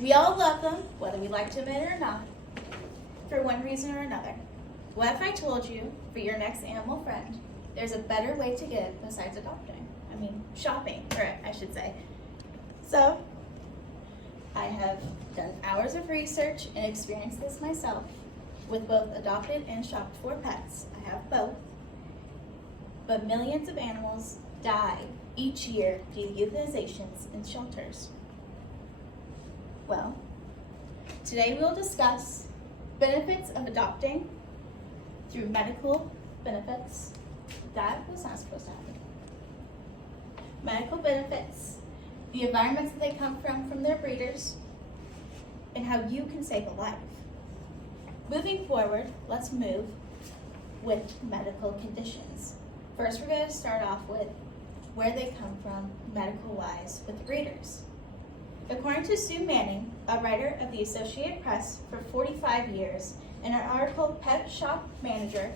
We all love them, whether we like to admit it or not, for one reason or another. What if I told you, for your next animal friend, there's a better way to give besides adopting? I mean, shopping, or I should say. So, I have done hours of research and experienced this myself with both adopted and shopped for pets. I have both. But millions of animals die each year due to euthanizations in shelters. Well, today we'll discuss benefits of adopting through medical benefits. That was not supposed to happen. Medical benefits, the environments that they come from their breeders, and how you can save a life. Moving forward, let's move with medical conditions. First, we're going to start off with where they come from medical-wise with breeders. According to Sue Manning, a writer of the Associated Press for 45 years, in her article, Pet Shop Manager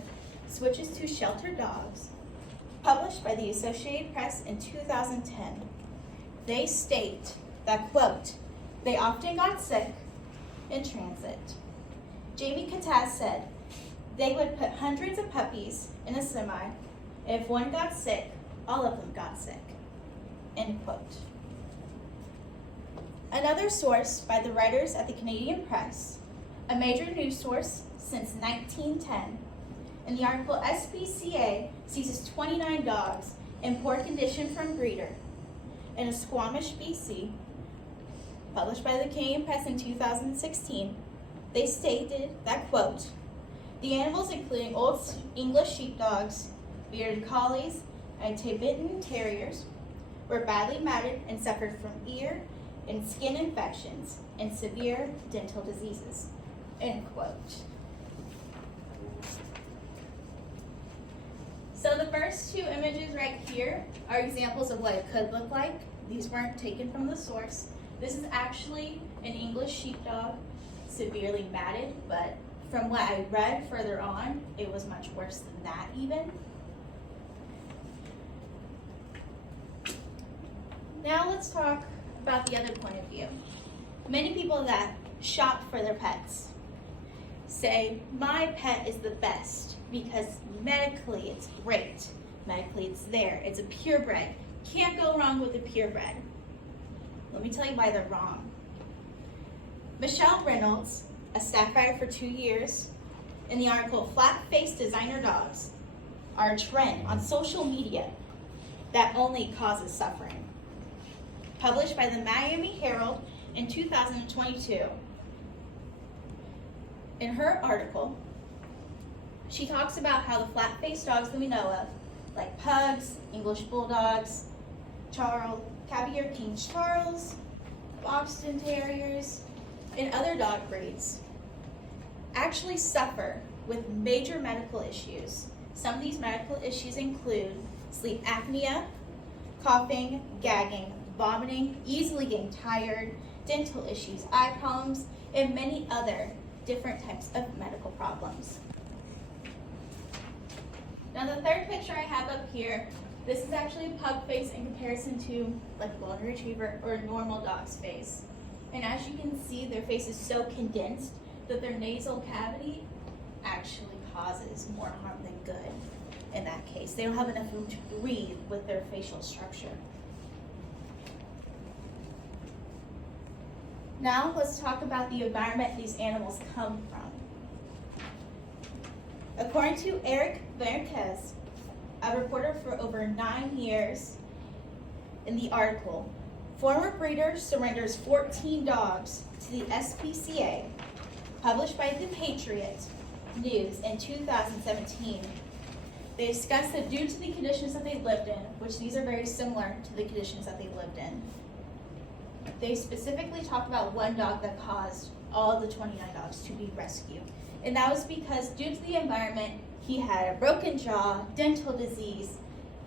Switches to Shelter Dogs, published by the Associated Press in 2010, they state that, quote, they often got sick in transit. Jamie Kataz said they would put hundreds of puppies in a semi, and if one got sick, all of them got sick, end quote. Another source by the writers at the Canadian Press, a major news source since 1910, in the article SPCA seizes 29 dogs in poor condition from breeder in a Squamish, BC, published by the Canadian Press in 2016, they stated that, quote, the animals, including Old English sheepdogs, bearded collies, and Tibetan terriers, were badly matted and suffered from ear and skin infections and severe dental diseases, end quote. So the first two images right here are examples of what it could look like. These weren't taken from the source. This is actually an English sheepdog, severely matted, but from what I read further on, it was much worse than that even. Now let's talk about the other point of view. Many people that shop for their pets say, my pet is the best because medically it's great. Medically it's there. It's a purebred. Can't go wrong with a purebred. Let me tell you why they're wrong. Michelle Reynolds, a staff writer for 2 years, in the article Flat-Faced Designer Dogs Are a Trend on Social Media That Only Causes Suffering, published by the Miami Herald in 2022. In her article, she talks about how the flat-faced dogs that we know of, like pugs, English bulldogs, Cavalier King Charles, Boston Terriers, and other dog breeds, actually suffer with major medical issues. Some of these medical issues include sleep apnea, coughing, gagging, vomiting, easily getting tired, dental issues, eye problems, and many other different types of medical problems. Now the third picture I have up here, this is actually a pug face in comparison to like a golden retriever or a normal dog's face. And as you can see, their face is so condensed that their nasal cavity actually causes more harm than good in that case. They don't have enough room to breathe with their facial structure. Now let's talk about the environment these animals come from. According to Eric Verkes, a reporter for over 9 years, in the article, former breeder surrenders 14 dogs to the SPCA, published by The Patriot News in 2017. They discussed that due to the conditions that they lived in, which these are very similar to the conditions that they lived in, they specifically talked about one dog that caused all of the 29 dogs to be rescued. And that was because due to the environment, he had a broken jaw, dental disease,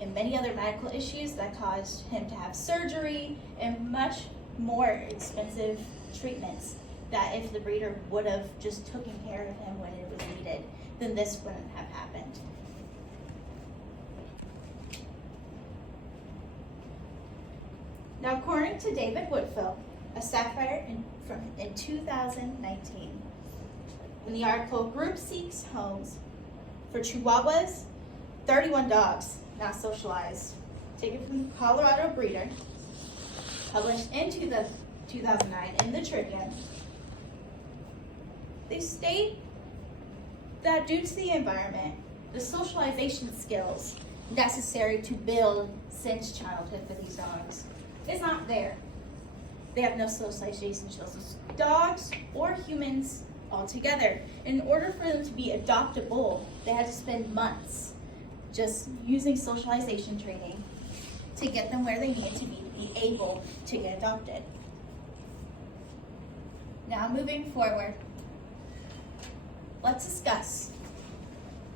and many other medical issues that caused him to have surgery and much more expensive treatments that if the breeder would have just taken care of him when it was needed, then this wouldn't have happened. Now, according to David Woodfill, a staff writer in 2019. In the article, Group Seeks Homes for Chihuahuas, 31 Dogs Not Socialized, taken from the Colorado Breeder, published in 2009 in the Tribune. They state that due to the environment, the socialization skills necessary to build since childhood for these dogs is not there. They have no socialization skills, dogs or humans altogether. In order for them to be adoptable, they had to spend months just using socialization training to get them where they needed to be able to get adopted. Now moving forward, let's discuss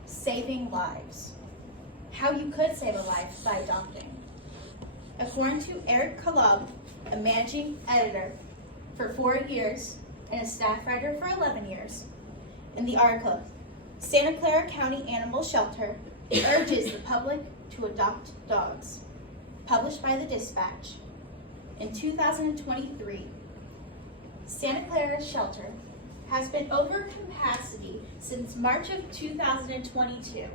saving lives. How you could save a life by adopting. According to Eric Kalab, a managing editor for 4 years and a staff writer for 11 years, in the article, Santa Clara County Animal Shelter urges the public to adopt dogs, published by the Dispatch. In 2023, Santa Clara Shelter has been over capacity since March of 2022.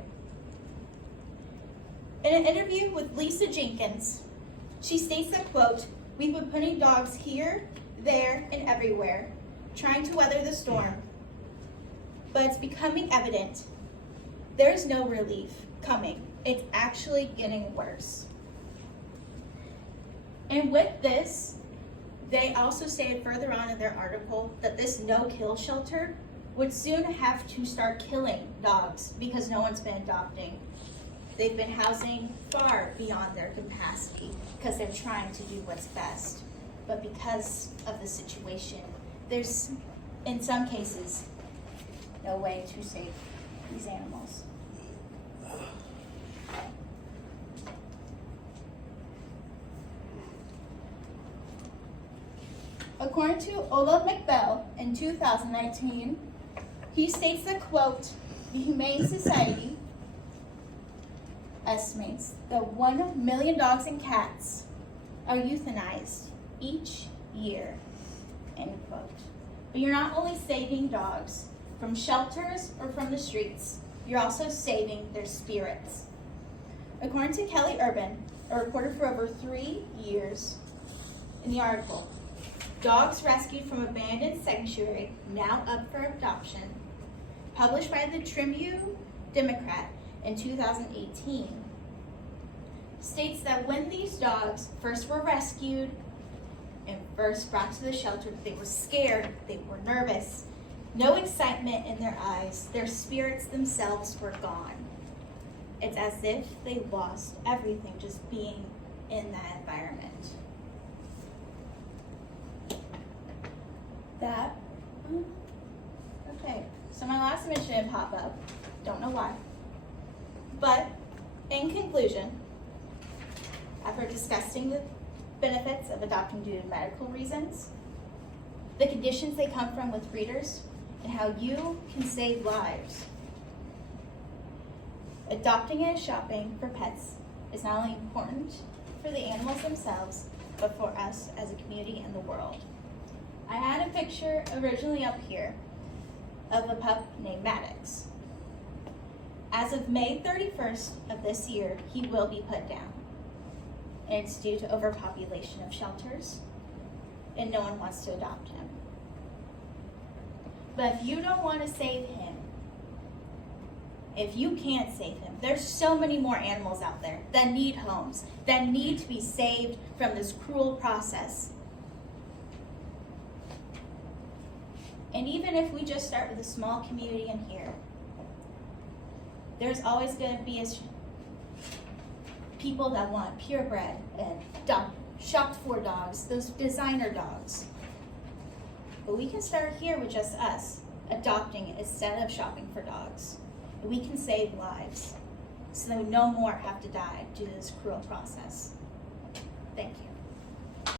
In an interview with Lisa Jenkins, she states that, quote, "We've been putting dogs here, there, and everywhere, trying to weather the storm. But it's becoming evident there is no relief coming. It's actually getting worse." And with this, they also stated further on in their article that this no-kill shelter would soon have to start killing dogs because no one's been adopting. They've been housing far beyond their capacity because they're trying to do what's best. But because of the situation, there's, in some cases, no way to save these animals. According to Ola McBell in 2019, he states that, quote, "The Humane Society estimates that 1 million dogs and cats are euthanized each year," end quote. But you're not only saving dogs from shelters or from the streets, you're also saving their spirits. According to Kelly Urban, a reporter for over 3 years, in the article, Dogs Rescued from Abandoned Sanctuary Now Up for Adoption, published by the Tribune Democrat in 2018, states that when these dogs first were rescued and first brought to the shelter, they were scared, they were nervous, no excitement in their eyes, their spirits themselves were gone. It's as if they lost everything just being in that environment. Okay, so my last image didn't pop up, don't know why. But in conclusion, after discussing the benefits of adopting due to medical reasons, the conditions they come from with breeders, and how you can save lives, adopting and shopping for pets is not only important for the animals themselves, but for us as a community and the world. I had a picture originally up here of a pup named Maddox. As of May 31st of this year, he will be put down. And it's due to overpopulation of shelters, and no one wants to adopt him. But if you don't want to save him, if you can't save him, there's so many more animals out there that need homes, that need to be saved from this cruel process. And even if we just start with a small community in here, there's always going to be people that want purebred and shopped for dogs, those designer dogs. But we can start here with just us, adopting it instead of shopping for dogs. And we can save lives so that no more have to die due to this cruel process. Thank you.